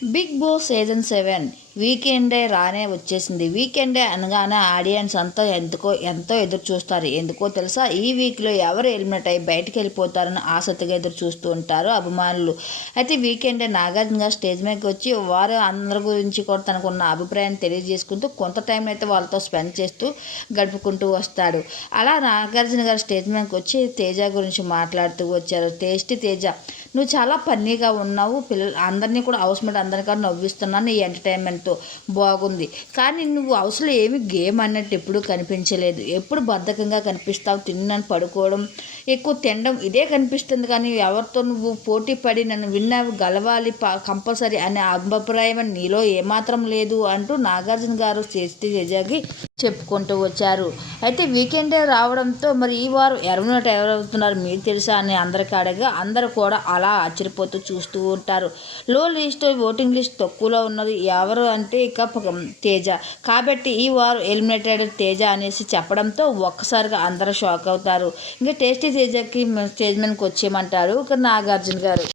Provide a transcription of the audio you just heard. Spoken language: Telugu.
Big Boss Season 7 వీకెండే రానే వచ్చేసింది. వీకెండే అనగానే ఆడియన్స్ అంతా ఎందుకో ఎంతో ఎదురు చూస్తారు. ఎందుకో తెలుసా? ఈ వీక్లో ఎవరు ఎలిమినేట్ అయ్యి బయటకు వెళ్ళిపోతారని ఆసక్తిగా ఎదురు చూస్తూ ఉంటారు అభిమానులు. అయితే వీకెండే నాగార్జున గారు స్టేజ్ మీదకి వచ్చి వారు అందరి గురించి కూడా తనకున్న అభిప్రాయాన్ని తెలియజేసుకుంటూ కొంత టైం అయితే వాళ్ళతో స్పెండ్ చేస్తూ గడుపుకుంటూ వస్తాడు. అలా నాగార్జున గారు స్టేజ్ మీదకి వచ్చి తేజ గురించి మాట్లాడుతూ వచ్చారు. టేస్టీ తేజ నువ్వు చాలా ఫన్నీగా ఉన్నావు. పిల్లలు అందరినీ కూడా హౌస్ మేట్ నవ్విస్తున్నాను. ఈ ఎంటర్టైన్మెంట్ ఎంటర్టైన్మెంట్తో బాగుంది. కానీ నువ్వు అవసరం ఏమి గేమ్ అన్నట్టు ఎప్పుడూ కనిపించలేదు. ఎప్పుడు బద్ధకంగా కనిపిస్తావు? తిన్నాను పడుకోవడం ఎక్కువ తినడం ఇదే కనిపిస్తుంది కానీ ఎవరితో నువ్వు పోటీ పడి నన్ను విన్నావు? ప కంపల్సరీ అనే అభిప్రాయం నీలో ఏమాత్రం లేదు అంటూ నాగార్జున గారు చేస్తే తేజకి చెప్పుకుంటూ వచ్చారు. అయితే వీకెండే రావడంతో మరి ఈ వారం ఎవరినోటి ఎవరవుతున్నారు మీకు తెలుసా అని అందరికి అడగా. అందరూ కూడా అలా ఆశ్చర్యపోతూ చూస్తూ ఉంటారు. లో లిస్ట్ ఓటింగ్ లిస్ట్ తక్కువలో ఉన్నది. ఎవరు అంటే ఇక తేజ. కాబట్టి ఈ వారు ఎలిమినేటెడ్ తేజ అనేసి చెప్పడంతో ఒక్కసారిగా అందరూ షాక్ అవుతారు. ఇంకా టేస్టీ తేజకి స్టేజ్ మీదకి వచ్చేయమంటారు. ఇక నాగార్జున గారు.